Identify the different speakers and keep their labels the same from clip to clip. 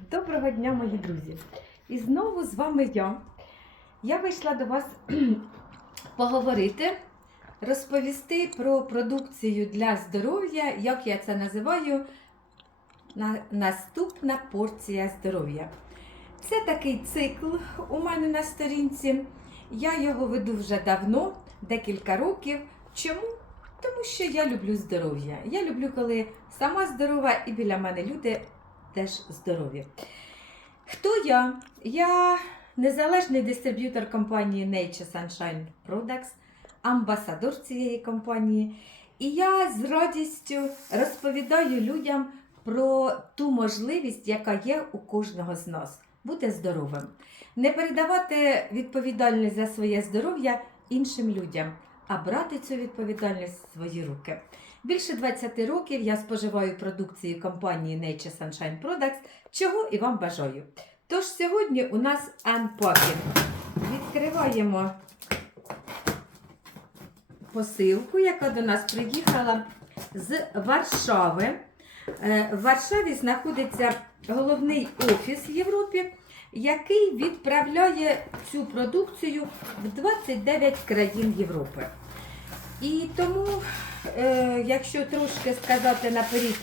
Speaker 1: Доброго дня, мої друзі! І знову з вами я. Я вийшла до вас поговорити, розповісти про продукцію для здоров'я, як я це називаю, на- наступна порція здоров'я. Це такий цикл у мене на сторінці. Я його веду вже давно, декілька років. Чому? Тому що я люблю здоров'я. Я люблю, коли сама здорова і біля мене люди теж здорові. Хто я? Я незалежний дистриб'ютор компанії Nature Sunshine Products, амбасадор цієї компанії. І я з радістю розповідаю людям про ту можливість, яка є у кожного з нас бути здоровим. Не передавати відповідальність за своє здоров'я іншим людям, а брати цю відповідальність в свої руки. Більше 20 років я споживаю продукцію компанії Nature Sunshine Products, чого і вам бажаю. Тож сьогодні у нас unpacking. Відкриваємо посилку, яка до нас приїхала з Варшави. Е, В Варшаві знаходиться головний офіс в Європі, який відправляє цю продукцію в 29 країн Європи. І тому, е, якщо трошки сказати наперед,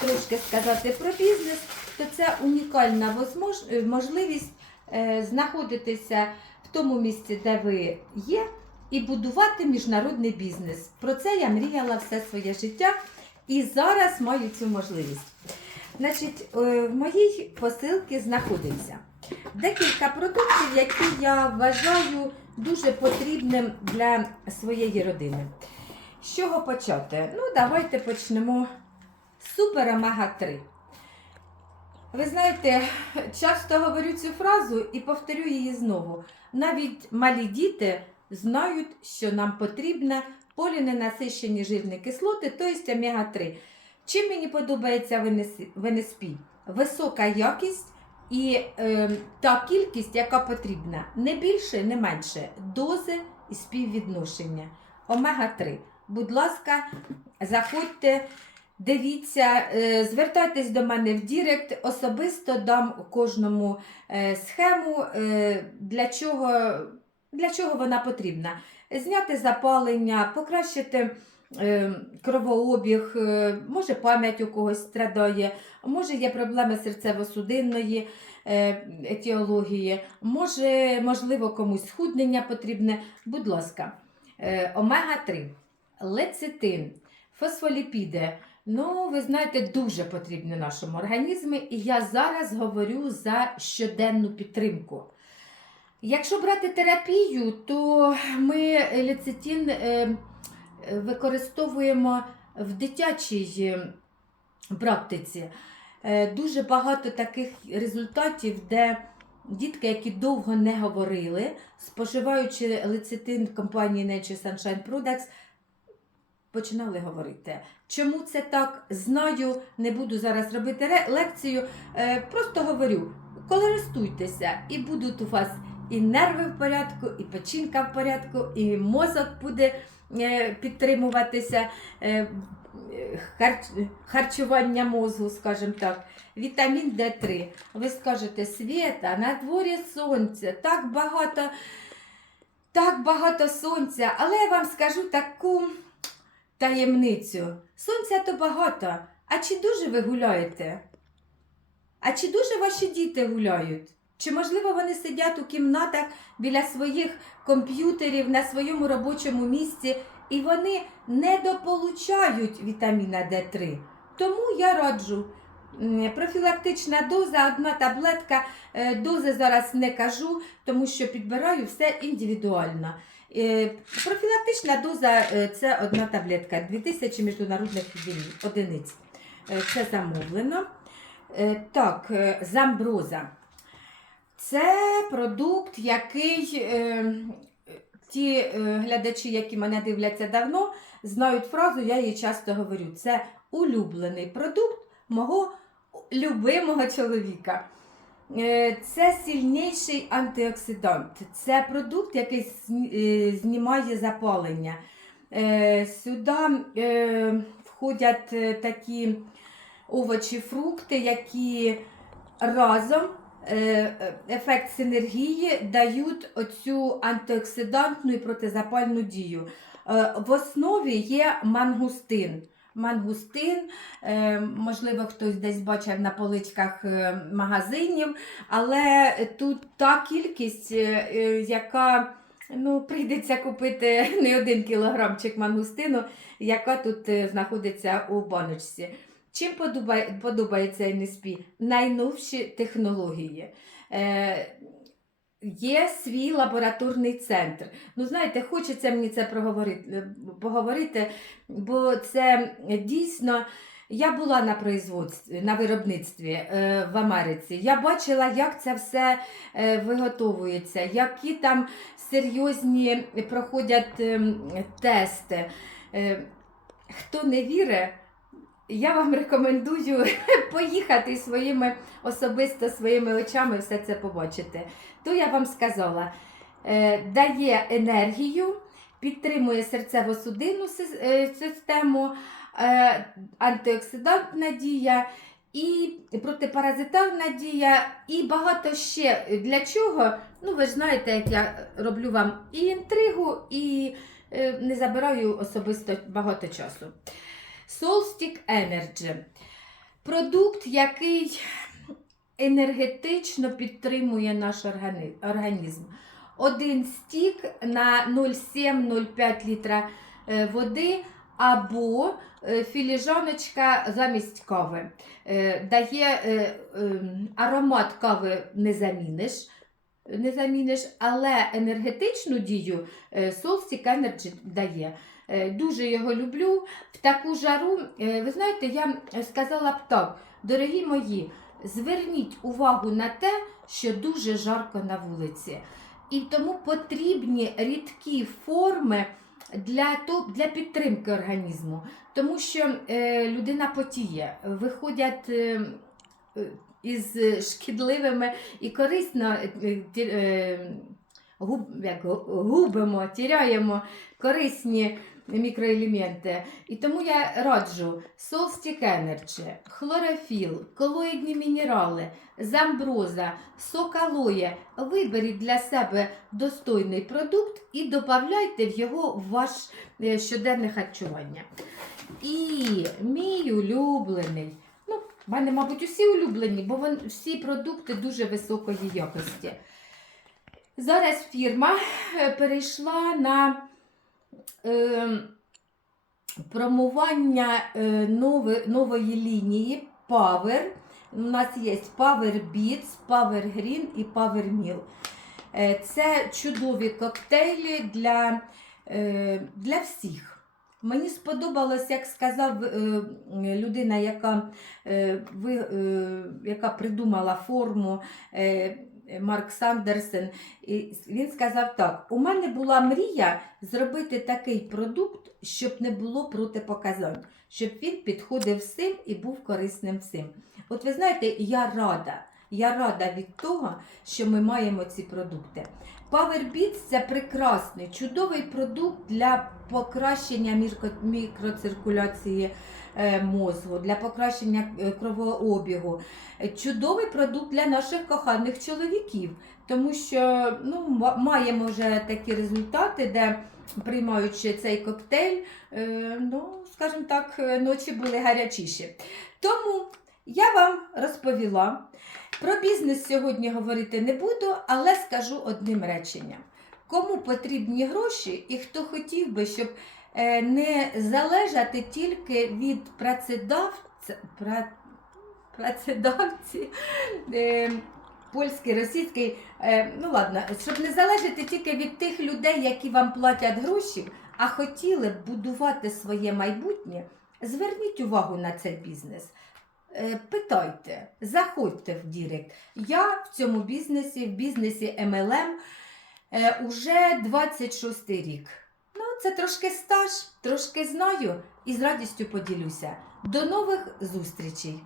Speaker 1: трошки сказати про бізнес, то це унікальна е, можливість е, знаходитися в тому місці, де ви є, і будувати міжнародний бізнес. Про це я мріяла все своє життя і зараз маю цю можливість. Значить, е, в моїй посилці знаходиться декілька продуктів, які я вважаю дуже потрібним для своєї родини. З чого почати? Ну, давайте почнемо з Супер Омега 3. Ви знаєте, часто говорю цю фразу і повторю її знову. Навіть малі діти знають, що нам потрібна поліненасищені жирні кислоти, тобто омега 3. Чим мені подобається в НС- в НСП? Висока якість і е, та кількість, яка потрібна. Не більше, не менше. Дози і співвідношення. Омега 3. Будь ласка, заходьте, дивіться, е, звертайтесь до мене в Дірект. Особисто дам кожному е, схему, е, для чого, для чого вона потрібна. Зняти запалення, покращити кровообіг, е, може пам'ять у когось страдає, може є проблеми серцево-судинної е, етіології, може, можливо, комусь схуднення потрібне. Будь ласка, е, омега-3, лецитин, фосфоліпіди. Ну, ви знаєте, дуже потрібні нашому організму, і я зараз говорю за щоденну підтримку. Якщо брати терапію, то ми лецитин е, е, використовуємо в дитячій е, практиці. Е, Дуже багато таких результатів, де дітки, які довго не говорили, споживаючи лецитин компанії Nature Sunshine Products, починали говорити. Чому це так? Знаю, не буду зараз робити лекцію. Е, Просто говорю, користуйтеся, і будуть у вас і нерви в порядку, і печінка в порядку, і мозок буде е, підтримуватися. е, харчування мозку, скажімо так, вітамін Д3. Ви скажете, Свєта, на дворі сонце, так багато, так багато сонця, але я вам скажу таку таємницю. Сонця то багато. А чи дуже ви гуляєте? А чи дуже ваші діти гуляють? Чи, можливо, вони сидять у кімнатах біля своїх комп'ютерів на своєму робочому місці і вони недополучають вітаміна Д3. Тому я раджу. Профілактична доза, одна таблетка. Е, Дози зараз не кажу, тому що підбираю все індивідуально. Е, Профілактична доза е, це одна таблетка, 2000 міжнародних одиниць. Це замовлено. Так, замброза. Це продукт, який е, ті е, глядачі, які мене дивляться давно, знають фразу, я її часто говорю. Це улюблений продукт мого любимого чоловіка. Е, Це сильніший антиоксидант. Це продукт, який е, знімає запалення. Е, Сюди е, входять е, такі овочі, фрукти, які разом ефект синергії дають оцю антиоксидантну і протизапальну дію. Е, В основі є мангустин. Мангустин, е, можливо, хтось десь бачив на поличках е, магазинів, але тут та кількість, е, е, яка ну, прийдеться купити не один кілограмчик мангустину, яка тут е, знаходиться у баночці. Чим подобає, подобається NSP? Найновші технології. Е, Є свій лабораторний центр. Ну, знаєте, хочеться мені це проговорити, поговорити, бо це дійсно. Я була на производстві, на виробництві е, в Америці. Я бачила, як це все е, виготовується, які там серйозні проходять ем, тести. Е, хто не вірить, я вам рекомендую поїхати своїми особисто своїми очами все це побачити. То я вам сказала, е, дає енергію, підтримує серцево-судинну е, систему, е, антиоксидантна дія. І протипаразитарна дія, і багато ще для чого. Ну, ви ж знаєте, як я роблю вам і інтригу, і не забираю особисто багато часу. Solstick Energy. Продукт, який енергетично підтримує наш організм. Один стік на 0,7-0,5 літра е, води або е, філіжаночка замість кави. Е, Дає ем, аромат кави не заміниш. Не заміниш, але енергетичну дію Solstick Energy дає. Е, Дуже його люблю. В таку жару, е, ви знаєте, я сказала б так, дорогі мої, зверніть увагу на те, що дуже жарко на вулиці. І тому потрібні рідкі форми для, для підтримки організму. Тому що е, людина потіє, виходять е, е, із шкідливими і корисно е, е, губ, як, губимо, тіряємо корисні мікроелементи. І тому я раджу Solstick Energy, хлорофіл, колоїдні мінерали, замброза, сок алоє. Виберіть для себе достойний продукт і додавайте в його в ваш е, щоденне харчування. І мій улюблений. Ну, в мене, мабуть, усі улюблені, бо вон, всі продукти дуже високої якості. Зараз фірма е, перейшла на е, промування е, нови, нової лінії Power. У нас є Power Beats, Power Green і Power Meal. Е, Це чудові коктейлі для, для всіх. Мені сподобалось, як сказав людина, яка, яка придумала форму Марк Сандерсен. І він сказав так: у мене була мрія зробити такий продукт, щоб не було протипоказань, щоб він підходив всім і був корисним всім. От ви знаєте, я рада. Я рада від того, що ми маємо ці продукти. Power Beats – це прекрасний, чудовий продукт для покращення мікроциркуляції е, мозку, для покращення е, кровообігу. Чудовий продукт для наших коханих чоловіків, тому що ну, маємо вже такі результати, де приймаючи цей коктейль, е, ну, скажімо так, ночі були гарячіші. Тому я вам розповіла. Про бізнес сьогодні говорити не буду, але скажу одним реченням. Кому потрібні гроші і хто хотів би, щоб е, не залежати тільки від працедавця, пра, працедавці, е, польський, російський, е, ну ладно, щоб не залежати тільки від тих людей, які вам платять гроші, а хотіли б будувати своє майбутнє, зверніть увагу на цей бізнес. Е, Питайте, заходьте в Дірект. Я в цьому бізнесі, в бізнесі MLM, е, уже 26 рік. Ну, це трошки стаж, трошки знаю і з радістю поділюся. До нових зустрічей!